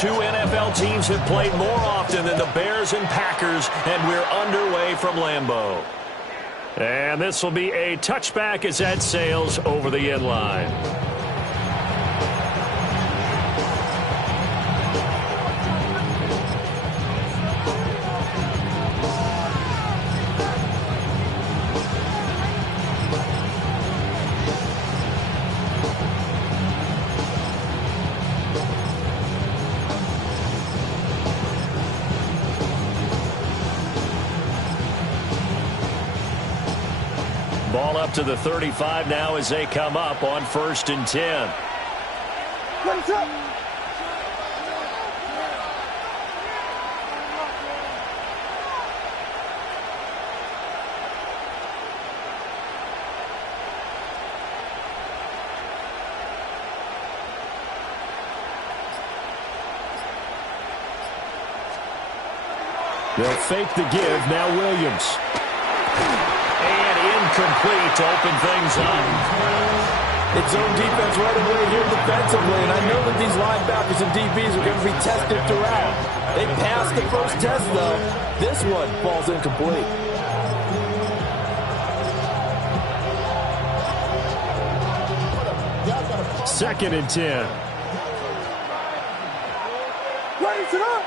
two NFL teams have played more often than the Bears and Packers, and we're underway from Lambeau. And this will be a touchback as that sails over the end line. Ball up to the 35 now as they come up on 1st and 10. What's up? They'll fake the give. Now Williams. Incomplete to open things up. It's zone defense right away here defensively, and I know that these linebackers and DBs are going to be tested throughout. They passed the first test, though. This one falls incomplete. Second and 10. Raise it up!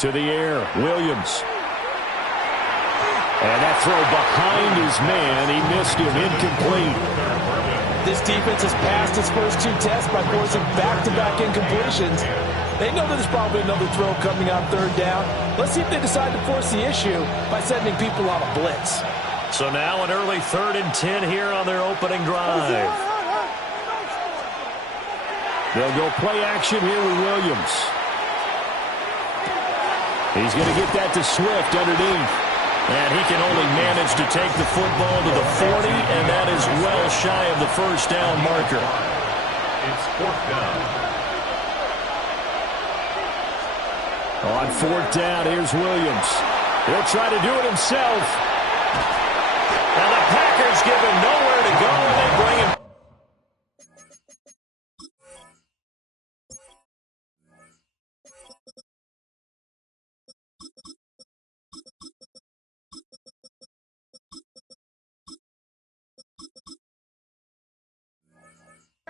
To the air, Williams. And that throw behind his man. He missed him, incomplete. This defense has passed its first two tests by forcing back-to-back incompletions. They know there's probably another throw coming on 3rd down. Let's see if they decide to force the issue by sending people on a blitz. So now an early 3rd and 10 here on their opening drive. They'll go play action here with Williams. He's going to get that to Swift underneath. And he can only manage to take the football to the 40, and that is well shy of the first down marker. It's 4th down. On 4th down, here's Williams. He'll try to do it himself. And the Packers give him nowhere to go, and they bring him.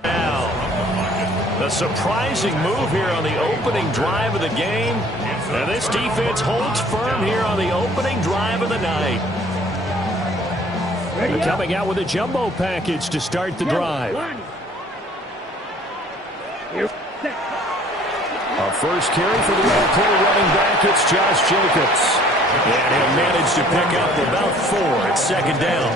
Now, a surprising move here on the opening drive of the game. And this defense holds firm here on the opening drive of the night. They're coming out with a jumbo package to start the drive. Our first carry for the all-pro running back, it's Josh Jacobs. And he'll manage to pick up about 4 at 2nd down.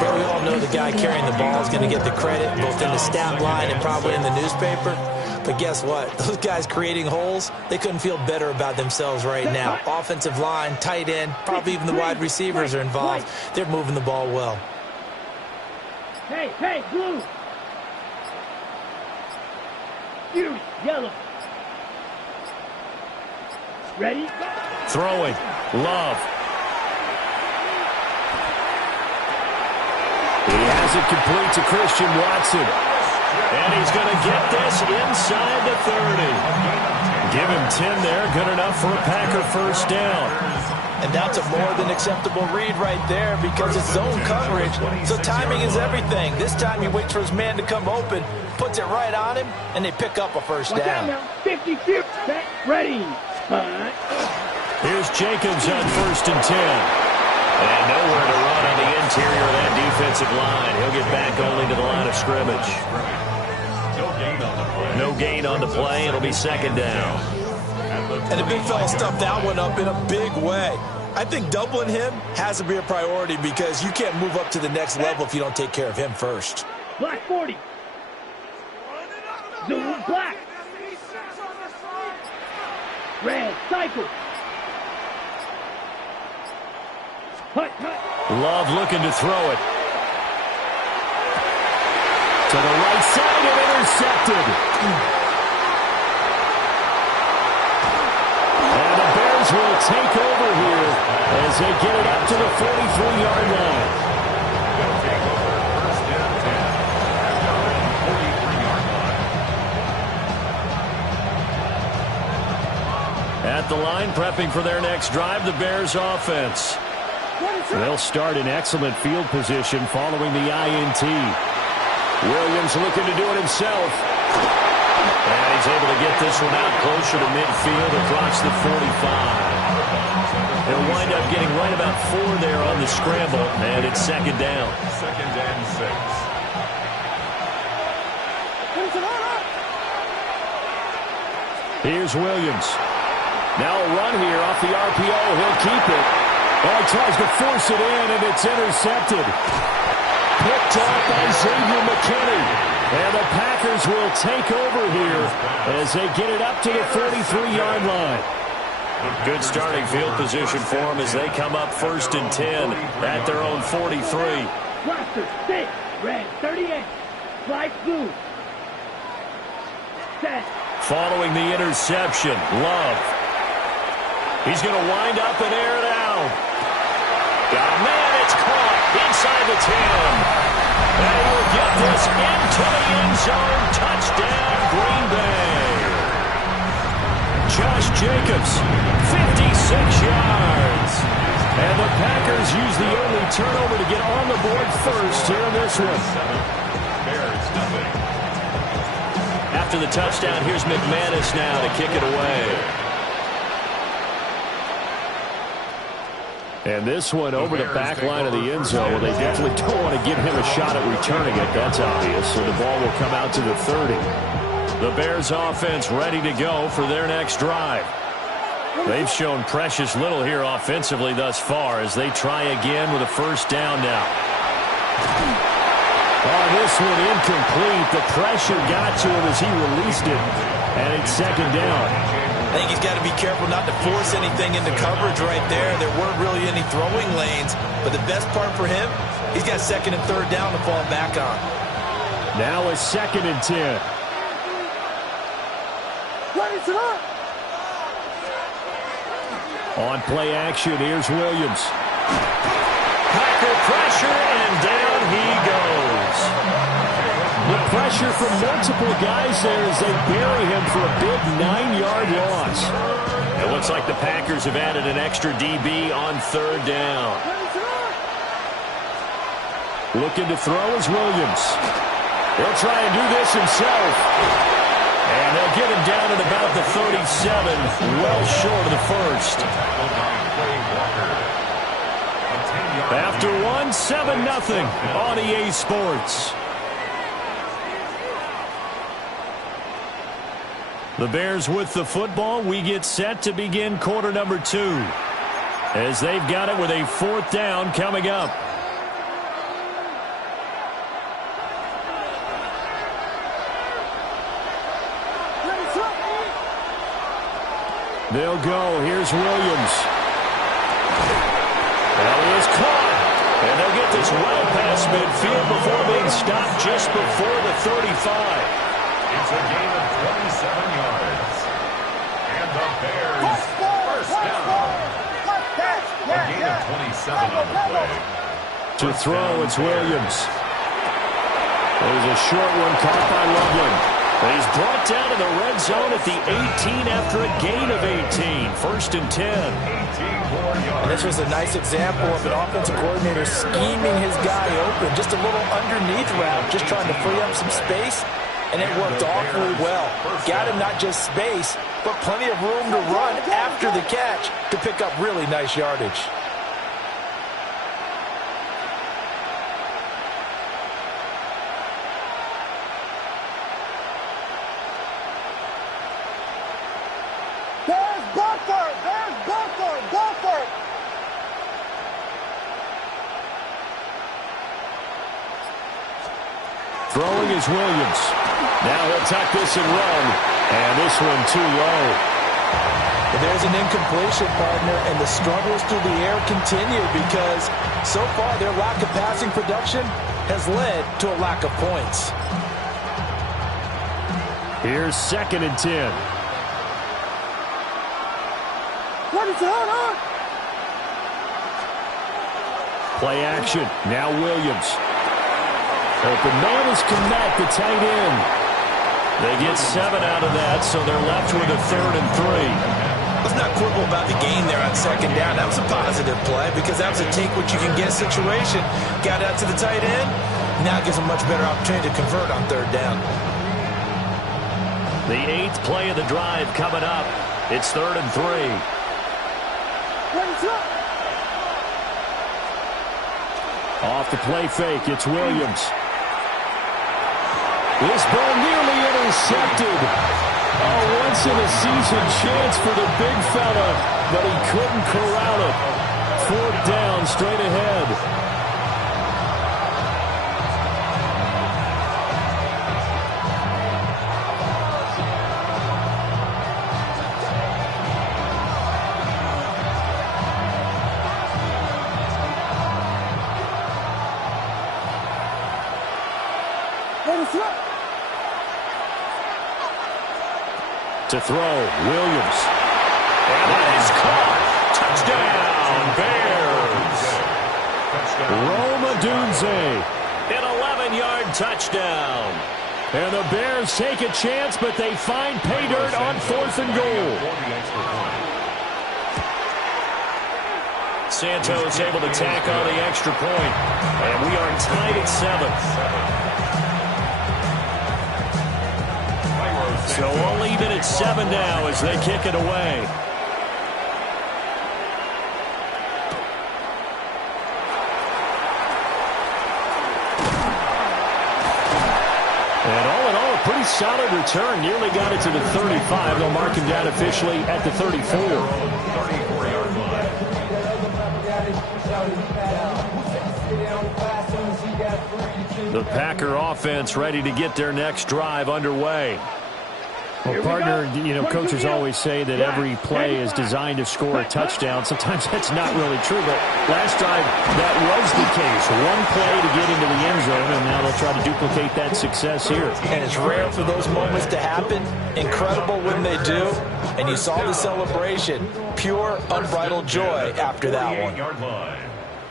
But we all know the guy carrying the ball is going to get the credit both in the stat line and probably in the newspaper. But guess what? Those guys creating holes, they couldn't feel better about themselves right now. Offensive line, tight end, probably even the wide receivers are involved. They're moving the ball well. Hey, blue! You, yellow. Ready? Throwing. Love. He has it complete to Christian Watson. And he's going to get this inside the 30. Give him 10 there. Good enough for a Packer first down. And that's a more than acceptable read right there because it's zone coverage. So timing is everything. This time he waits for his man to come open, puts it right on him, and they pick up a first down. 50-50. Ready. Here's Jacobs on 1st and 10. And nowhere to run on the interior of that defensive line. He'll get back only to the line of scrimmage. No gain on the play. It'll be 2nd down. And the big fella stuffed that one up in a big way. I think doubling him has to be a priority because you can't move up to the next level if you don't take care of him first. Black 40. Zoom black. Red cycle. Love looking to throw it. To the right side and intercepted. will take over here as they get it up to the 43-yard line. First down 10 at their own 43-yard line. At the line, prepping for their next drive, the Bears offense. They'll start in excellent field position following the INT. Williams looking to do it himself. And he's able to get this one out closer to midfield across the 45. He'll wind up getting right about 4 there on the scramble, and it's second down. Second and 6. Here's Williams. Now a run here off the RPO. He'll keep it. Oh, he tries to force it in, and it's intercepted. Picked off by Xavier McKinney. And the Packers will take over here as they get it up to the 43-yard line. Good starting field position for them as they come up first and 10 at their own 43. Roster 6, red 38, flight blue. Set. Following the interception, Love. He's going to wind up and air it out. Oh, man, it's caught inside the 10. And he will get this into the end zone. Touchdown, Green Bay. Josh Jacobs, 56 yards. And the Packers use the only turnover to get on the board first here in this one. Bears nothing. After the touchdown, here's McManus now to kick it away. And this one over the back line of the end zone. Well, they definitely don't want to give him a shot at returning it. That's obvious. So the ball will come out to the 30. The Bears offense ready to go for their next drive. They've shown precious little here offensively thus far as they try again with a first down now. Oh, this one incomplete. The pressure got to him as he released it. And it's second down. I think he's got to be careful not to force anything into coverage right there. There weren't really any throwing lanes. But the best part for him, he's got second and third down to fall back on. Now a second and 10. On play action, here's Williams. Packer pressure, and down he goes. The pressure from multiple guys there as they bury him for a big 9-yard loss. It looks like the Packers have added an extra DB on third down. Looking to throw is Williams. He'll try and do this himself. And they'll get him down at about the 37, well short of the first. After one, 7-0 on EA Sports. The Bears with the football. We get set to begin quarter number 2 as they've got it with a fourth down coming up. They'll go. Here's Williams. That is caught. And they'll get this well past midfield before being stopped just before the 35. It's a gain of 27 yards. And the Bears first down. A gain of 27 on the play. To throw, it's Williams. There's a short one caught by Loveland. He's brought down to the red zone at the 18 after a gain of 18. First and 10. And this was a nice example of an offensive coordinator scheming his guy open. Just a little underneath route, just trying to free up some space. And it worked awfully well. Got him not just space, but plenty of room to run after the catch to pick up really nice yardage. Throwing is Williams. Now he'll tuck this and run. And this one too low. But there's an incompletion, partner, and the struggles through the air continue because so far their lack of passing production has led to a lack of points. Here's second and 10. Play action. Now Williams. Open man is Kmet, the tight end. They get 7 out of that, so they're left with a 3rd and 3. Let's not quibble about the gain there on 2nd down. That was a positive play because that was a take-what-you-can-get situation. Got out to the tight end. Now gives a much better opportunity to convert on 3rd down. The 8th play of the drive coming up. It's 3rd and 3. Off the play fake, it's Williams. This ball nearly intercepted. Oh, once-in-a-season chance for the big fella, but he couldn't corral it. 4th down, straight ahead. To throw, Williams. And that is caught. Touchdown, Bears. Rome Odunze. An 11-yard touchdown. And the Bears take a chance, but they find pay dirt on 4th and goal. Santos able to tack on the extra point. And we are tied at 7. So we'll leave it at 7 now as they kick it away. And all in all, a pretty solid return. Nearly got it to the 35. They'll mark him down officially at the 34. 34-yard line. The Packer offense ready to get their next drive underway. Well, partner, you know, coaches always say that every play is designed to score a touchdown. Sometimes that's not really true, but last drive that was the case. One play to get into the end zone, and now they'll try to duplicate that success here. And it's rare for those moments to happen. Incredible when they do. And you saw the celebration. Pure, unbridled joy after that one.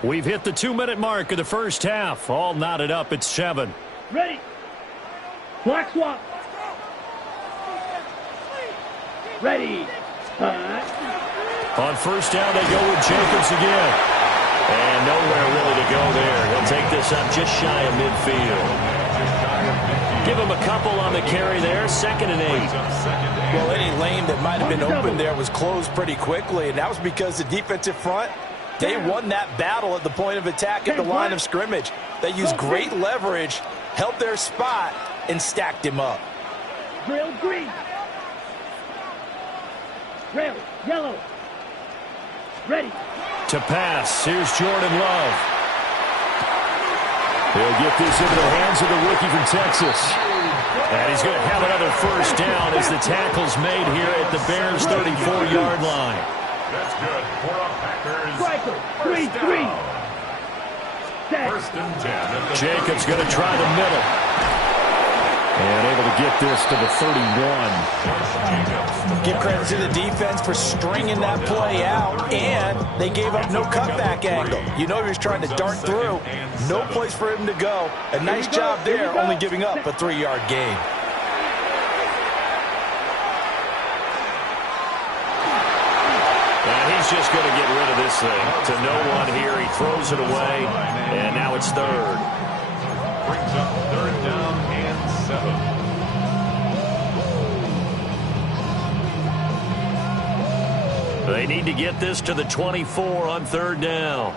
We've hit the 2-minute mark of the first half. All knotted up at 7. Ready. Block swap. Ready. On 1st down, they go with Jacobs again. And nowhere really to go there. He'll take this up just shy of midfield. Give him a couple on the carry there. 2nd and 8. Well, any lane that might have been open there was closed pretty quickly, and that was because the defensive front, they won that battle at the point of attack at the line of scrimmage. They used great leverage, held their spot, and stacked him up. Drill green. Rail, yellow. Ready. To pass. Here's Jordan Love. He'll get this into the hands of the rookie from Texas. And he's going to have another 1st down as the tackle's made here at the Bears' 34-yard line. That's good for a Packers. Striker, 3-3. 1st and 10. Jacobs going to try the middle. And able to get this to the 31. Give credit to the defense for stringing that play out, and they gave up no cutback angle. You know he was trying to dart through. No place for him to go. A nice job there, only giving up a 3-yard gain. And he's just going to get rid of this thing. To no one here. He throws it away, and now it's 3rd. Brings up 3rd down and 7. They need to get this to the 24 on 3rd down.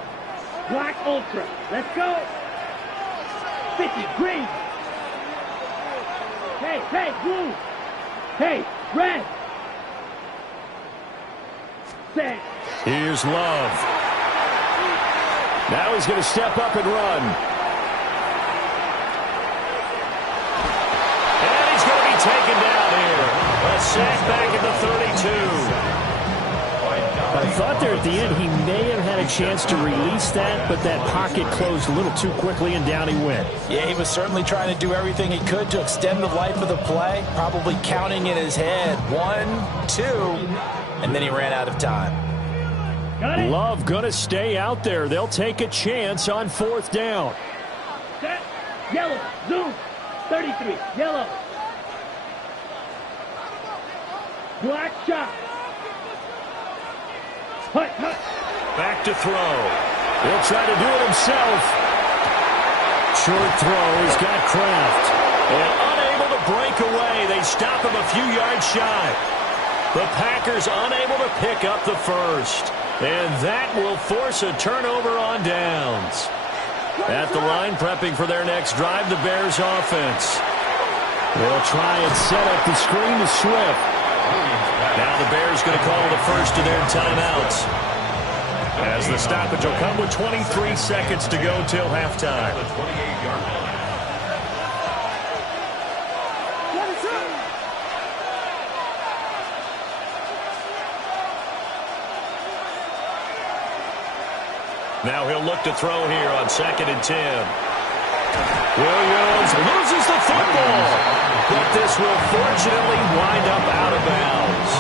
Black Ultra. Let's go. 50, green. Hey, blue. Hey, red. Set. Here's Love. Now he's going to step up and run. And he's going to be taken down here. A sack back at the 32. I thought there at the end he may have had a chance to release that, but that pocket closed a little too quickly, and down he went. Yeah, he was certainly trying to do everything he could to extend the life of the play, probably counting in his head 1, 2, and then he ran out of time. Love going to stay out there. They'll take a chance on 4th down. Set. Yellow. Zoom. 33. Yellow. Black shot. Hut, hut. Back to throw. He'll try to do it himself. Short throw. He's got Kraft. And unable to break away. They stop him a few yards shy. The Packers unable to pick up the first. And that will force a turnover on downs. At the line, prepping for their next drive, the Bears offense. They'll try and set up the screen to Swift. Now the Bears going to call the first of their timeouts, as the stoppage will come with 23 seconds to go till halftime. Now he'll look to throw here on 2nd and 10. Williams loses the football, but this will fortunately wind up out of bounds.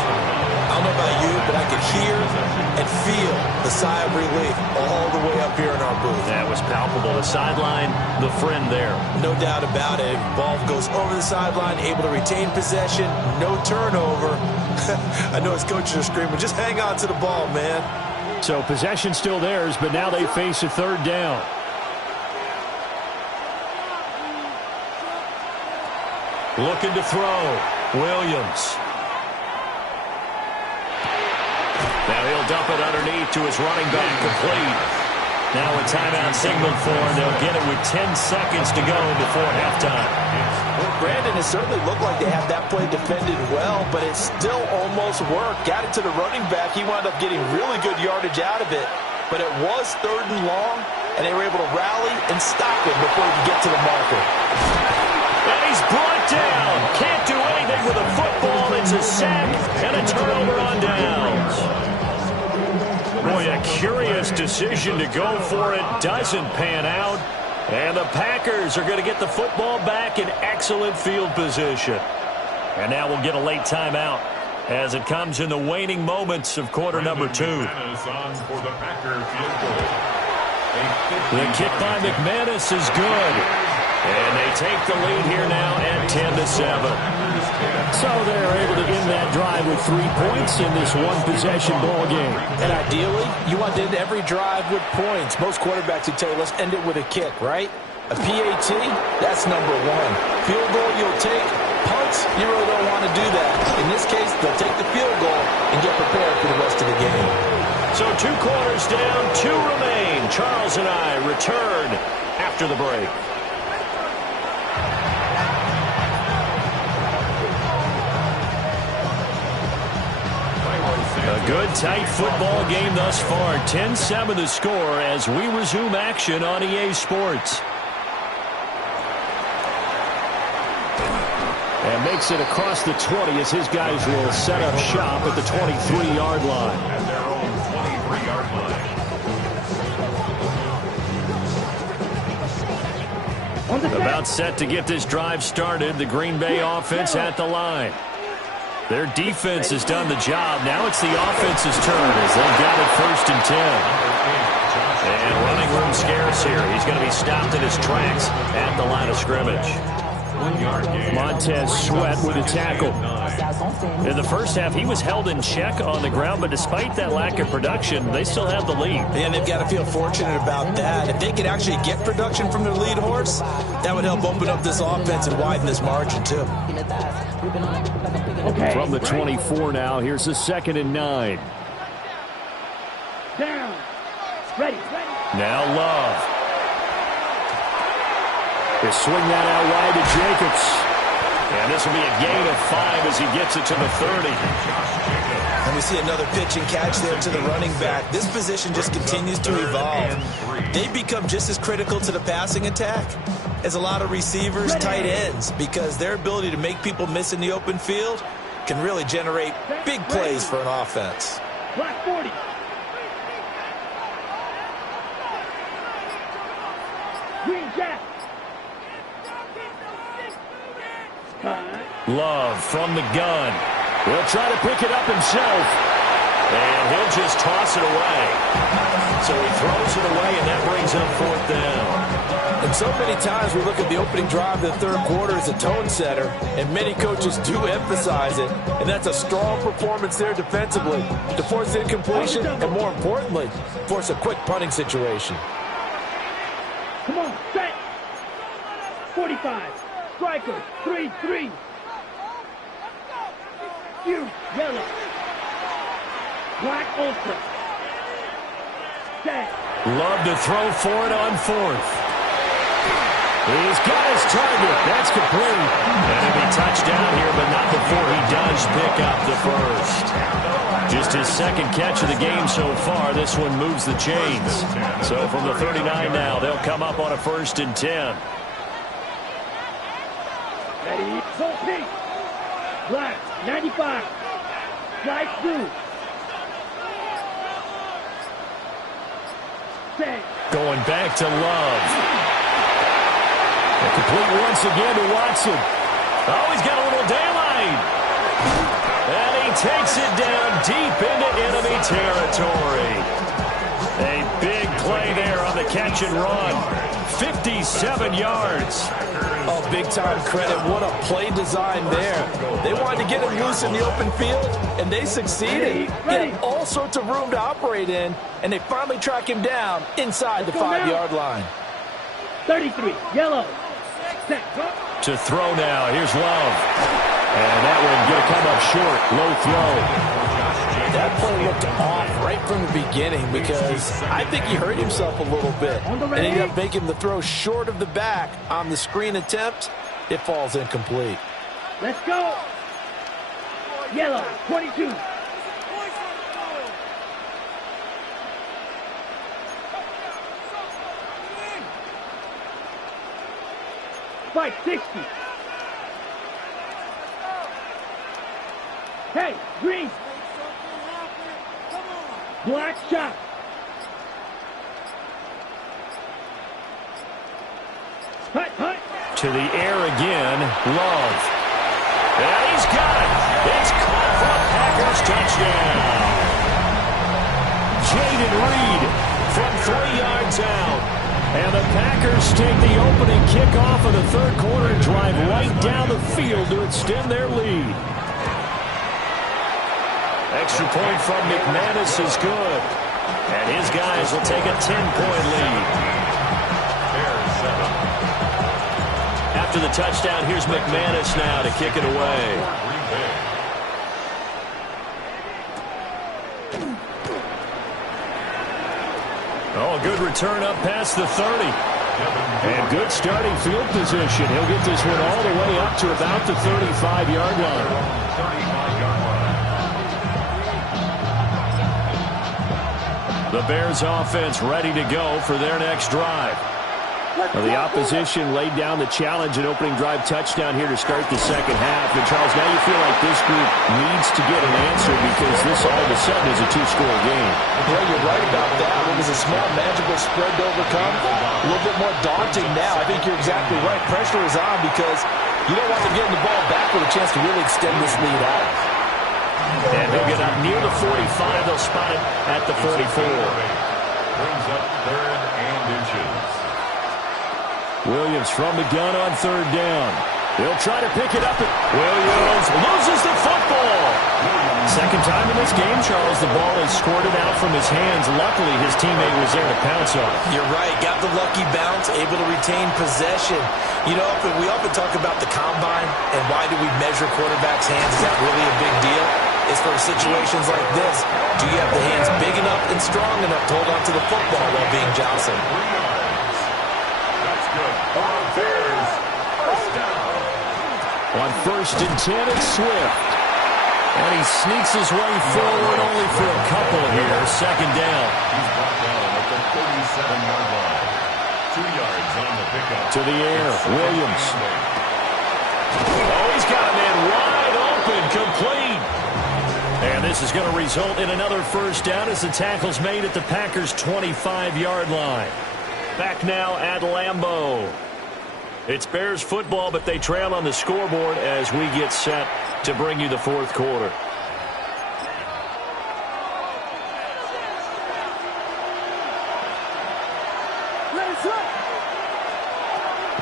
I don't know about you, but I could hear and feel the sigh of relief all the way up here in our booth. That was palpable. The sideline, the friend there. No doubt about it. Ball goes over the sideline, able to retain possession, no turnover. I know his coaches are screaming, just hang on to the ball, man. So possession still theirs, but now they face a 3rd down. Looking to throw. Williams. Now he'll dump it underneath to his running back, complete. Now a timeout signaled for, and they'll get it with 10 seconds to go before halftime. Well, Brandon, it certainly looked like they had that play defended well, but it still almost worked. Got it to the running back. He wound up getting really good yardage out of it. But it was 3rd and long, and they were able to rally and stop him before he could get to the marker. And he's brought down. Can't do anything with a football. It's a sack and a turnover on downs. Boy, a curious decision to go for it. Doesn't pan out. And the Packers are going to get the football back in excellent field position. And now we'll get a late timeout as it comes in the waning moments of quarter number 2. The kick by McManus is good. And they take the lead here now at 10-7. So they're able to end that drive with 3 points in this one-possession ball game. And ideally, you want to end every drive with points. Most quarterbacks would tell you, let's end it with a kick, right? A PAT, that's number 1. Field goal, you'll take. Punts, you really don't want to do that. In this case, they'll take the field goal and get prepared for the rest of the game. So 2 quarters down, 2 remain. Charles and I return after the break. A good, tight football game thus far. 10-7 the score as we resume action on EA Sports. And makes it across the 20 as his guys will set up shop at the 23-yard line. At their own 23-yard line. About set to get this drive started. The Green Bay offense at the line. Their defense has done the job. Now it's the offense's turn as they've got it 1st and 10. And running room scarce here. He's going to be stopped in his tracks at the line of scrimmage. Montez Sweat with a tackle. In the first half, he was held in check on the ground, but despite that lack of production, they still have the lead. And they've got to feel fortunate about that. If they could actually get production from their lead horse, that would help open up this offense and widen this margin, too. Okay. From the 24 now, here's the 2nd and 9. Down. Ready. Now Love. They swing that out wide to Jacobs. And this will be a gain of 5 as he gets it to the 30. And we see another pitch and catch there to the running back. This position just continues to evolve. They become just as critical to the passing attack as a lot of receivers, tight ends, because their ability to make people miss in the open field can really generate big plays for an offense. Black 40. Green Jack. Love from the gun. He'll try to pick it up himself. And he'll just toss it away. So he throws it away, and that brings up 4th down. And so many times we look at the opening drive of the third quarter as a tone setter, and many coaches do emphasize it. And that's a strong performance there defensively to force incompletion and, more importantly, force a quick punting situation. Come on, set. 45. Striker, 3-3. You, yellow. Black ultra. Set. Love to throw for it on 4th. He's got his target. That's complete. And it'll be touchdown here, but not before he does pick up the first. Just his second catch of the game so far. This one moves the chains. So from the 39 now, they'll come up on a 1st and 10. Ready, go pink. Black, 95. Slide through. Set. Going back to Love. A complete once again to Watson. Oh, he's got a little daylight. And he takes it down deep into enemy territory. A big play there on the catch and run. 57 yards. Oh, big-time credit. What a play design there. They wanted to get him loose in the open field, and they succeeded. He had all sorts of room to operate in, and they finally track him down inside the 5-yard line. 33, yellow. Set. To throw now. Here's Love. And that one going to come up short. Low throw. That play looked off right from the beginning because I think he hurt himself a little bit. And ended up making the throw short of the back on the screen attempt. It falls incomplete. Let's go. Yellow, 22. Spike, 60. Hey, green. Black shot. Hut, hut. To the air again. Love. And he's got it. It's caught for a Packers touchdown. Jaden Reed from 3 yards out. And the Packers take the opening kickoff of the third quarter and drive right down the field to extend their lead. Extra point from McManus is good. And his guys will take a 10-point lead. After the touchdown, here's McManus now to kick it away. Oh, good return up past the 30. And good starting field position. He'll get this one all the way up to about the 35-yard line. The Bears offense ready to go for their next drive. Well, the opposition laid down the challenge and opening drive touchdown here to start the second half. And, Charles, now you feel like this group needs to get an answer because this all of a sudden is a two-score game. Yeah, you're right about that. It was a small, magical spread to overcome. A little bit more daunting now. I think you're exactly right. Pressure is on because you don't want them getting the ball back with a chance to really extend this lead out. And he'll get up near the 45. They'll spot it at the 44. Brings up 3rd and inches. Williams from the gun on 3rd down. He'll try to pick it up. Williams loses the football. Second time in this game, Charles, the ball is squirted out from his hands. Luckily, his teammate was there to pounce on it. You're right. Got the lucky bounce, able to retain possession. You know, we often talk about the combine and why do we measure quarterbacks' hands. Is that really a big deal? It's for situations like this. Do you have the hands big enough and strong enough to hold on to the football while being jostled? That's good. Bears, first down. On 1st and 10, it's Swift. And he sneaks his way forward only for a couple here. 2nd down. He's brought down at the 37-yard line. 2 yards on the pickup. To the air, Williams. Oh, he's got a man wide open, complete. And this is going to result in another first down as the tackle's made at the Packers' 25-yard line. Back now at Lambeau. It's Bears football, but they trail on the scoreboard as we get set to bring you the fourth quarter.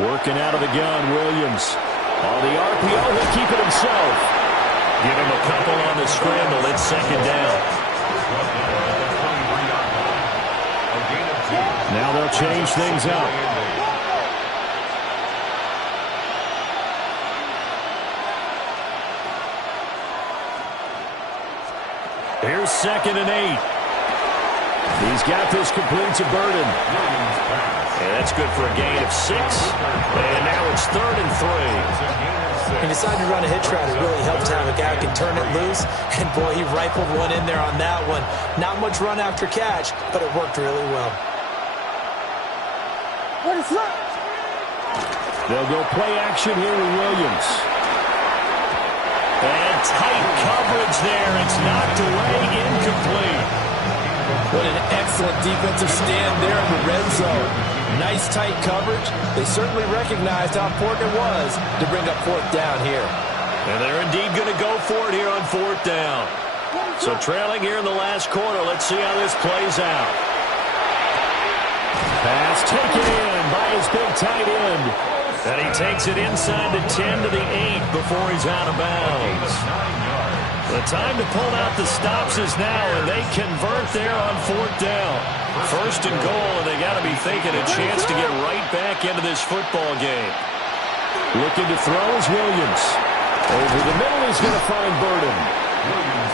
Working out of the gun, Williams. On the RPO, he'll keep it himself. Give him a couple on the scramble. It's second down. Now they'll change things up. Here's 2nd and 8. He's got this complete to Burden. Yeah, that's good for a gain of 6. And now it's 3rd and 3. He decided to run a hitch route. It really helps to have a guy who can turn it loose. And, boy, he rifled one in there on that one. Not much run after catch, but it worked really well. They'll go play action here with Williams. And tight coverage there. It's knocked away, incomplete. What an excellent defensive stand there in the red zone. Nice tight coverage. They certainly recognized how important it was to bring up 4th down here. And they're indeed going to go for it here on 4th down. So trailing here in the last quarter. Let's see how this plays out. Pass taken in by his big tight end. And he takes it inside the 10 to the 8 before he's out of bounds. The time to pull out the stops is now, and they convert there on 4th down. 1st and goal, and they got to be thinking a chance to get right back into this football game. Looking to throw is Williams. Over the middle, he's going to find Burden.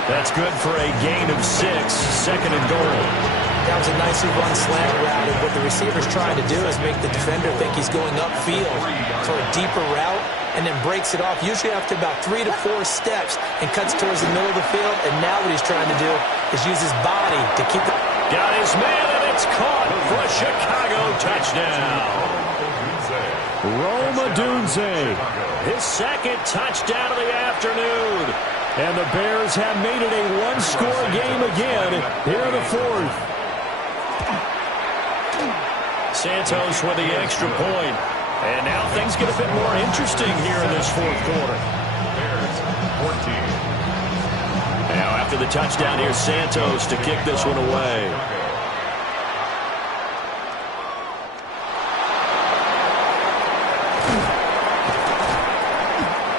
That's good for a gain of 6. 2nd and goal. That was a nicely run slant route, and what the receiver's trying to do is make the defender think he's going upfield for a deeper route, and then breaks it off, usually after about 3 to 4 steps, and cuts towards the middle of the field. And now what he's trying to do is use his body to keep it. Got his man, and it's caught for a Chicago touchdown. Rome Odunze, His 2nd touchdown of the afternoon. and the Bears have made it a one-score game again here in the 4th. Santos with the extra point. And now things get a bit more interesting here in this 4th quarter. Now after the touchdown, here's Santos to kick this one away.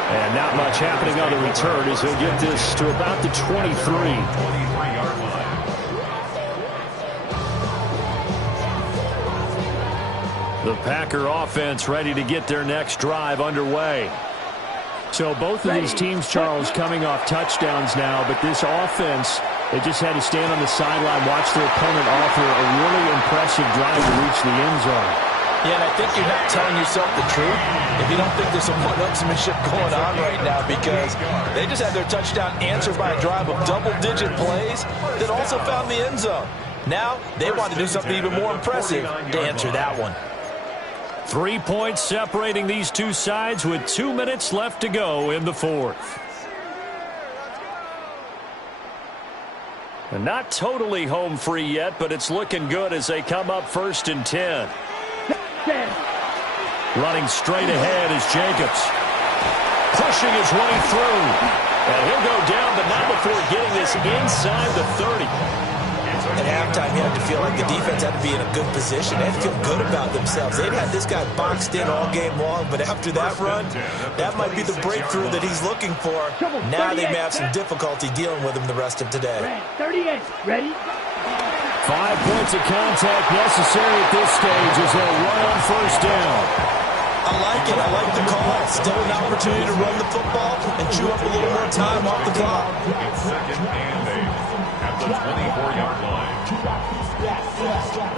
And not much happening on the return as he'll get this to about the 23. The Packer offense ready to get their next drive underway. So both of these teams, Charles, coming off touchdowns now, but this offense, they just had to stand on the sideline, watch their opponent offer a really impressive drive to reach the end zone. Yeah, and I think you're not telling yourself the truth if you don't think there's some one-upsmanship going on right now, because they just had their touchdown answered by a drive of double-digit plays that also found the end zone. Now they want to do something even more impressive to answer that one. 3 points separating these two sides with 2 minutes left to go in the 4th. And not totally home free yet, but it's looking good as they come up 1st and 10. Running straight ahead is Jacobs. Pushing his way through. And he'll go down, but not before getting this inside the 30. At halftime, you have to feel like the defense had to be in a good position. They had to feel good about themselves. They'd had this guy boxed in all game long, but after that run, that might be the breakthrough that he's looking for. Now they may have some difficulty dealing with him the rest of today. 38, ready? 5 points of contact necessary at this stage as they'll run on 1st down. I like it. I like the call. Still an opportunity to run the football and chew up a little more time off the clock. It's 2nd and 8 at the 24-yard line.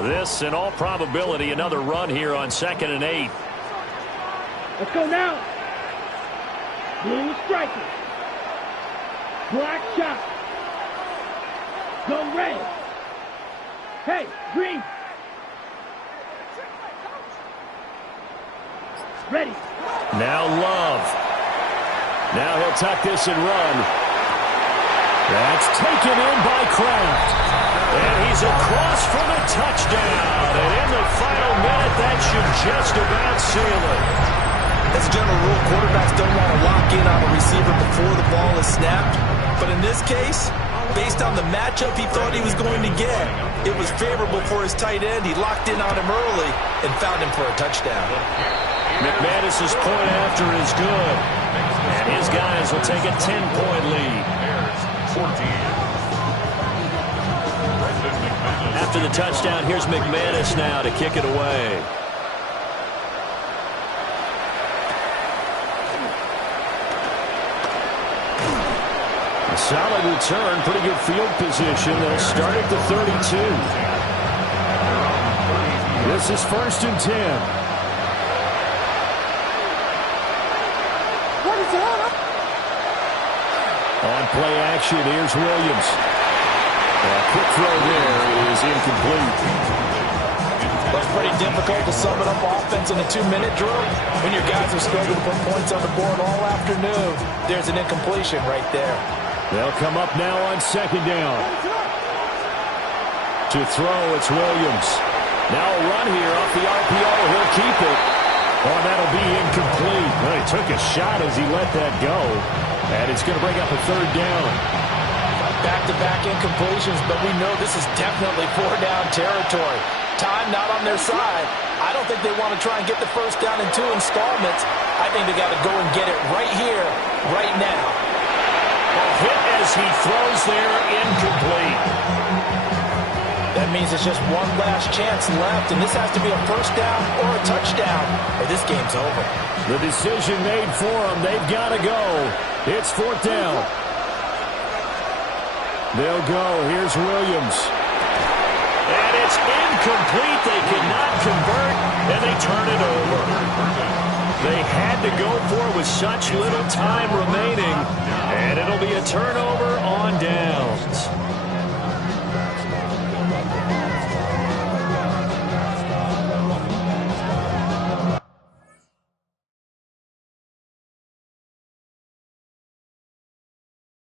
This, in all probability, another run here on 2nd and 8. Let's go now. Blue striker. Black shot. Go red. Hey, green. Ready. Now Love. Now he'll tuck this and run. That's taken in by Kraft. And he's across for the touchdown. And in the final minute, that should just about seal it. As a general rule, quarterbacks don't want to lock in on a receiver before the ball is snapped. But in this case, based on the matchup he thought he was going to get, it was favorable for his tight end. He locked in on him early, and found him for a touchdown. McManus's point after is good. And his guys will take a 10-point lead. After the touchdown, here's McManus now to kick it away. A solid return, pretty good field position. They'll start at the 32. This is 1st and 10. On play action, here's Williams. A quick throw there is incomplete. Well, it's pretty difficult to sum it up offense in a 2-minute drill when your guys have struggled to put points on the board all afternoon. There's an incompletion right there. They'll come up now on 2nd down. To throw, it's Williams. Now a run here off the RPO. He'll keep it. Oh, that'll be incomplete. Well, he took a shot as he let that go. And it's going to bring up a 3rd down. Back-to-back incompletions, but we know this is definitely 4-down territory. Time not on their side. I don't think they want to try and get the 1st down in 2 installments. I think they got to go and get it right here, right now. A hit as he throws there, incomplete. That means it's just one last chance left, and this has to be a 1st down or a touchdown, or this game's over. The decision made for them. They've got to go. It's 4th down. They'll go. Here's Williams. And it's incomplete. They cannot convert, and they turn it over. They had to go for it with such little time remaining, and it'll be a turnover on down.